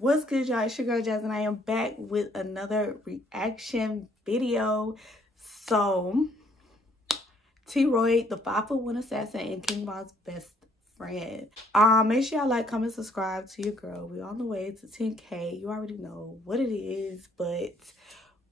What's good, y'all? It's your girl Jazz, and I am back with another reaction video. So, T.Roy, the 5'1" assassin and King Von's best friend. Make sure y'all like, comment, subscribe to your girl. We're on the way to 10K. You already know what it is, but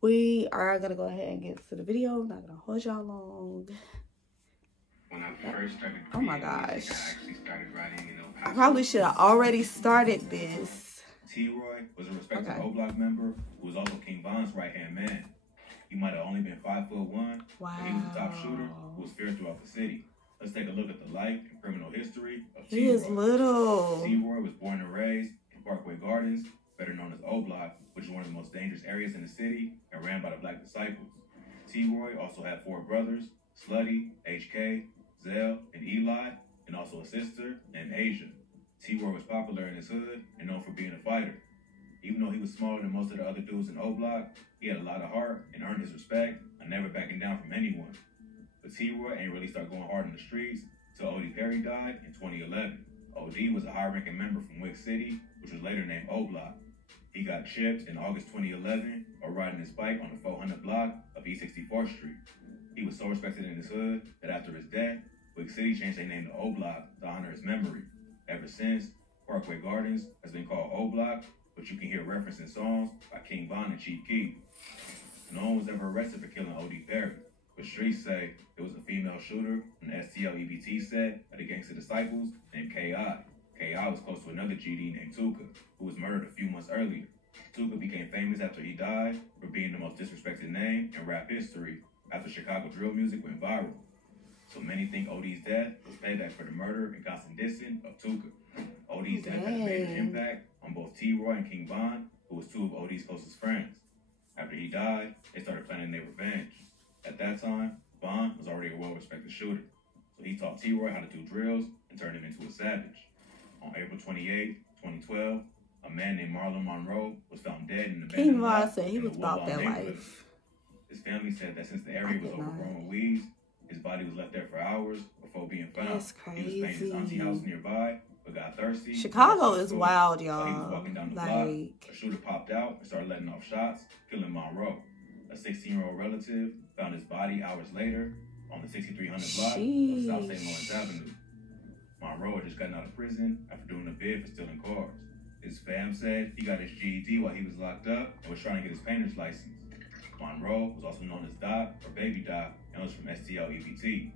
we are gonna go ahead and get to the video. I'm not gonna hold y'all long. When I first started Oh my creating gosh. music, I actually started writing in El Paso. I probably should have already started this. T.Roy was a respected O-Block member who was also King Von's right-hand man. He might have only been 5'1", Wow. but he was a top shooter who was feared throughout the city. Let's take a look at the life and criminal history of T.Roy. He is little. T.Roy was born and raised in Parkway Gardens, better known as O-Block, which is one of the most dangerous areas in the city and ran by the Black Disciples. T.Roy also had 4 brothers, Slutty, HK, Zell, and Eli, and also a sister named Asia. T.Roy was popular in his hood and known for being a fighter. Even though he was smaller than most of the other dudes in O-Block, he had a lot of heart and earned his respect and never backing down from anyone. But T.Roy ain't really start going hard in the streets till O.D. Perry died in 2011. O.D. was a high-ranking member from Wick City, which was later named O-Block. He got chipped in August 2011 while riding his bike on the 400 block of East 64th Street. He was so respected in his hood that after his death, Wick City changed their name to O-Block to honor his memory. Ever since, Parkway Gardens has been called O-Block, but you can hear reference in songs by King Von and Chief Keef. No one was ever arrested for killing O.D. Perry, but streets say it was a female shooter from the STL EBT set of the Gangsta Disciples named K.I. K.I. was close to another GD named Tuka, who was murdered a few months earlier. Tuka became famous after he died for being the most disrespected name in rap history after Chicago drill music went viral. So many think O.D.'s death was payback for the murder and constant dissing of Tuka. O.D.'s death had a major impact on both T.Roy and King Von, who was 2 of O.D.'s closest friends. After he died, they started planning their revenge. At that time, Von was already a well-respected shooter, so he taught T.Roy how to do drills and turned him into a savage. On April 28, 2012, a man named Marlon Monroe was found dead in the King Von said he was about that life. His family said that since the area was overgrown with weeds, his body was left there for hours before being found. That's crazy. He was staying in his auntie house nearby, but got thirsty. Chicago is wild, y'all. So he was walking down the block. A shooter popped out and started letting off shots, killing Monroe. A 16-year-old relative found his body hours later on the 6300 block of South St. Lawrence Avenue. Monroe had just gotten out of prison after doing a bid for stealing cars. His fam said he got his GED while he was locked up and was trying to get his painter's license. Monroe was also known as Doc, or Baby Doc, and was from STL EBT.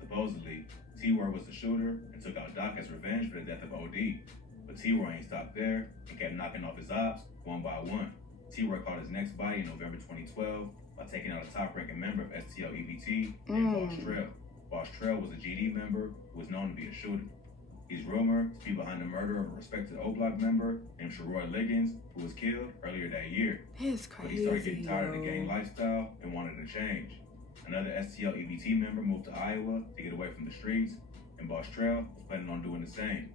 Supposedly, T.Roy was the shooter and took out Doc as revenge for the death of O.D. But T.Roy ain't stopped there and kept knocking off his ops one by one. T.Roy caught his next body in November 2012 by taking out a top-ranking member of STL EBT named Boss Trail. Boss Trail was a GD member who was known to be a shooter. He's rumored to be behind the murder of a respected O-Block member named T.Roy Liggins, who was killed earlier that year. That's crazy. But he started getting tired of the gang lifestyle and wanted to change. Another STL EBT member moved to Iowa to get away from the streets, and Boss Trail was planning on doing the same.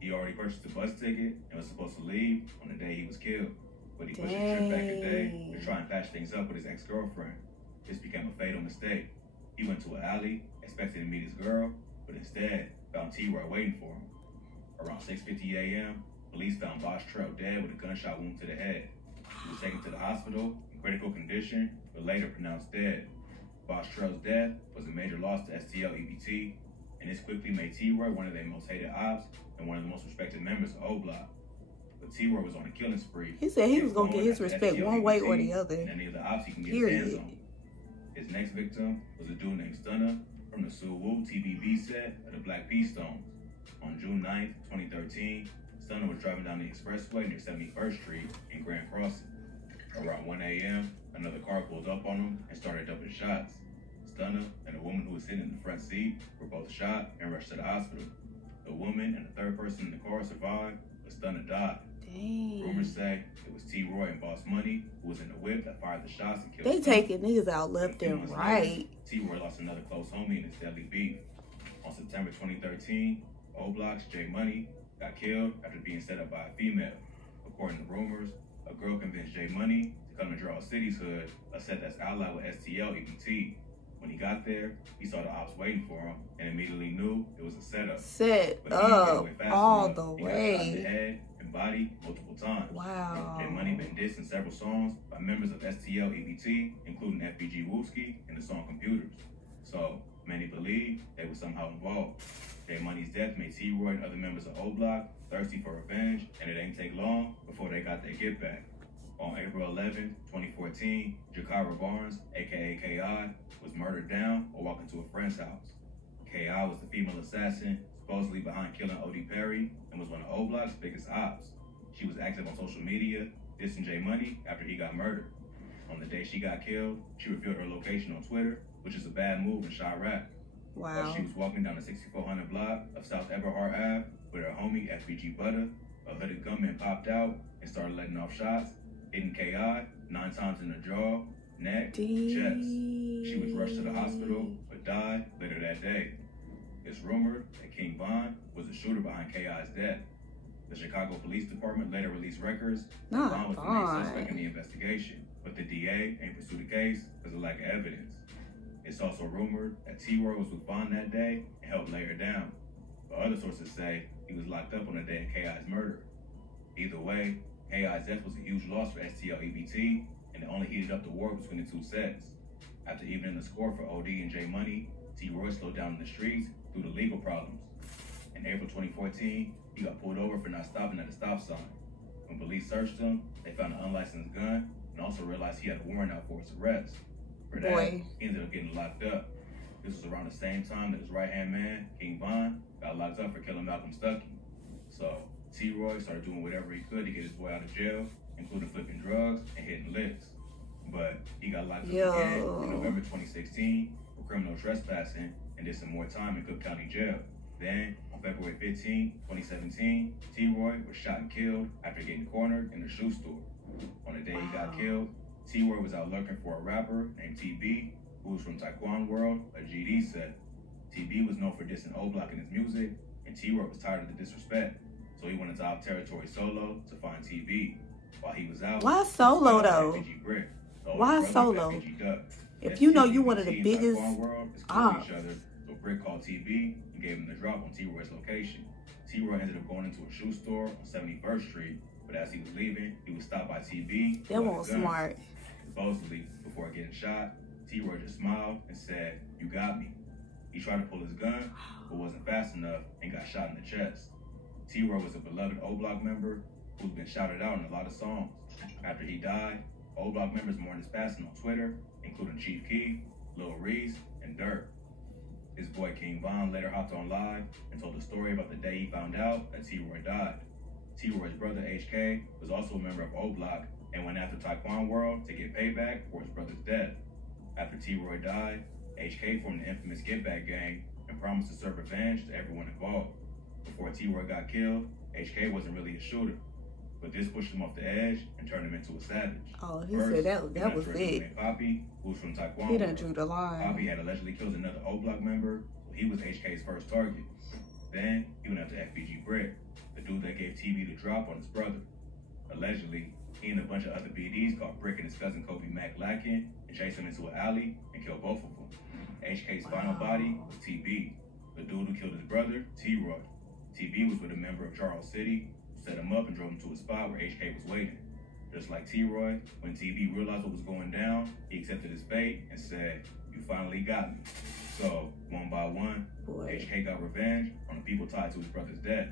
He already purchased a bus ticket and was supposed to leave on the day he was killed, but he pushed his trip back a day to try and patch things up with his ex-girlfriend. This became a fatal mistake. He went to an alley, expecting to meet his girl, but instead found T.Roy waiting for him. Around 6:50 a.m., police found Boss Trail dead with a gunshot wound to the head. He was taken to the hospital in critical condition, but later pronounced dead. Boss Trail's death was a major loss to STL EBT, and this quickly made T.Roy one of their most hated ops and one of the most respected members of O-Block. But T.Roy was on a killing spree. He said he was going to get his respect one way or the other. And any of the ops he can get his hands on. His next victim was a dude named Stunner from the Suwoo TBB set of the Black P Stones. On June 9th, 2013, Stunner was driving down the expressway near 71st Street in Grand Crossing. Around 1 a.m., another car pulled up on him and started dumping shots. Stunner and a woman who was sitting in the front seat were both shot and rushed to the hospital. The woman and the third person in the car survived, but Stunner died. Dang. Rumors say it was T.Roy and Boss Money who was in the whip that fired the shots and killed They Stunner. taking niggas out left and right. T.Roy lost another close homie in his deadly beef. On September 2013, O-Block's J Money got killed after being set up by a female. According to rumors, a girl convinced J Money to come to Draw City's hood, a set that's allied with STL EBT. When he got there, he saw the ops waiting for him and immediately knew it was a setup. Set up all the way. He got shot in the head and body multiple times. Wow. J Money been dissed in several songs by members of STL EBT, including FBG Wooski in the song Computers. So many believe they were somehow involved. J Money's death made T.Roy and other members of O Block thirsty for revenge, and it ain't take long before they got their get back. On April 11, 2014, Jakara Barnes, aka K.I., was murdered down while walking to a friend's house. K.I. was the female assassin supposedly behind killing O.D. Perry and was one of O Block's biggest ops. She was active on social media, dissing J Money after he got murdered. On the day she got killed, she revealed her location on Twitter, which is a bad move in Chirac. Wow. While she was walking down the 6400 block of South Eberhard Ave with her homie FBG Butter, a hooded gunman popped out and started letting off shots, hitting K.I. 9 times in the jaw, neck, chest. She was rushed to the hospital, but died later that day. It's rumored that King Von was the shooter behind K.I.'s death. The Chicago Police Department later released records that Von was the main suspect in the investigation, but the DA ain't pursued the case because of lack of evidence. It's also rumored that T.Roy was with Von that day and helped lay her down, but other sources say he was locked up on the day of K.I.'s murder. Either way, K.I.'s death was a huge loss for STL EBT, and it only heated up the war between the two sets. After evening the score for OD and J Money, T.Roy slowed down in the streets due to legal problems. In April 2014, he got pulled over for not stopping at a stop sign. When police searched him, they found an unlicensed gun and also realized he had a warrant out for his arrest. For that, he ended up getting locked up. This was around the same time that his right-hand man, King Von, got locked up for killing Malcolm Stuckey. So T.Roy started doing whatever he could to get his boy out of jail, including flipping drugs and hitting licks. But he got locked up again in November 2016 for criminal trespassing and did some more time in Cook County Jail. Then, on February 15, 2017, T.Roy was shot and killed after getting cornered in a shoe store. On the day he got killed, T.Roy was out looking for a rapper named T.B., who was from Taekwon World, a GD set. T.B. was known for dissing O Block in his music, and T.Roy was tired of the disrespect, so he went into Op Territory solo to find T.B. While he was out, why solo though? Why solo? If you know you one of the biggest ops. So Brick called T.B. and gave him the drop on T.Roy's location. T.Roy ended up going into a shoe store on 71st Street, but as he was leaving, he was stopped by T.B. That wasn't smart. Supposedly, before getting shot, T.Roy just smiled and said, "You got me." He tried to pull his gun, but wasn't fast enough and got shot in the chest. T.Roy was a beloved O Block member who's been shouted out in a lot of songs. After he died, O Block members mourned his passing on Twitter, including Chief Keef, Lil Reese, and Dirt. His boy King Von later hopped on live and told the story about the day he found out that T.Roy died. T.Roy's brother HK was also a member of O Block and went after Taekwon World to get payback for his brother's death. After T.Roy died, HK formed the infamous Get Back gang and promised to serve revenge to everyone involved. Before T.Roy got killed, HK wasn't really a shooter, but this pushed him off the edge and turned him into a savage. Oh, he said that was it. Poppy, who was from Taekwon. He done drew the line. Poppy had allegedly killed another O Block member, so he was HK's first target. Then he went after FBG Brick, the dude that gave TV the drop on his brother. Allegedly, he and a bunch of other BDs caught Brick and his cousin Kobe Mack lacking and chased him into an alley and killed both of them. HK's final body was TB, the dude who killed his brother, T.Roy. TB was with a member of Charles City, who set him up and drove him to a spot where HK was waiting. Just like T.Roy, when TB realized what was going down, he accepted his fate and said, "You finally got me." So, one by one, HK got revenge on the people tied to his brother's death.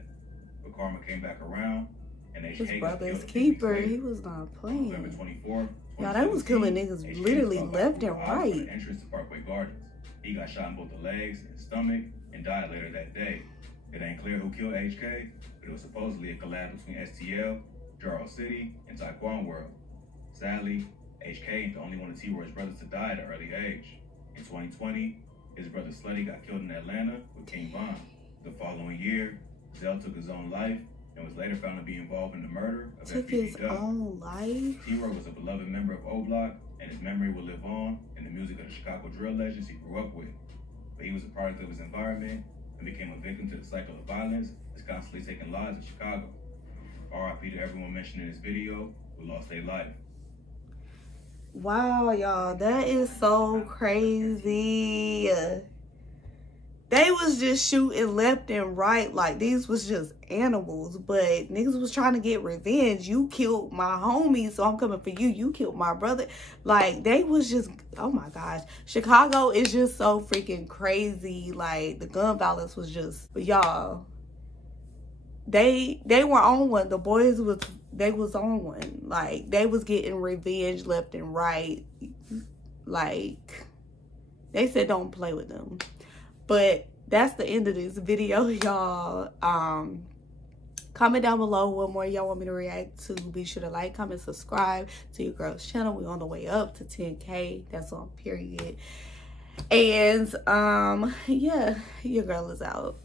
But karma came back around, and HK his brother's keeper, he was not playing. November 24th, y'all, they was killing niggas literally left and right. The entrance to Parkway Gardens. He got shot in both the legs and stomach and died later that day. It ain't clear who killed HK, but it was supposedly a collab between STL, Jarrell City, and Taekwon World. Sadly, HK ain't the only one of T.Roy's brothers to die at an early age. In 2020, his brother Slutty got killed in Atlanta with King Von. The following year, Zell took his own life and was later found to be involved in the murder of Took FBG his Duck. own life? T.Roy was a beloved member of O Block, and his memory will live on in the music of the Chicago drill legends he grew up with. But he was a product of his environment and became a victim to the cycle of violence that's constantly taking lives in Chicago. R.I.P. to everyone mentioned in this video who lost their life. Wow, y'all, that is so crazy. they was just shooting left and right. Like, these was just animals. But niggas was trying to get revenge. You killed my homie, so I'm coming for you. You killed my brother. Like, they was just, oh my gosh. Chicago is just so freaking crazy. Like, the gun violence was just, y'all, they were on one. The boys was, they was on one. Like, they was getting revenge left and right. Like, they said don't play with them. But that's the end of this video, y'all. Comment down below what more y'all want me to react to. Be sure to like, comment, subscribe to your girl's channel. We're on the way up to 10K. That's on period. And yeah, your girl is out.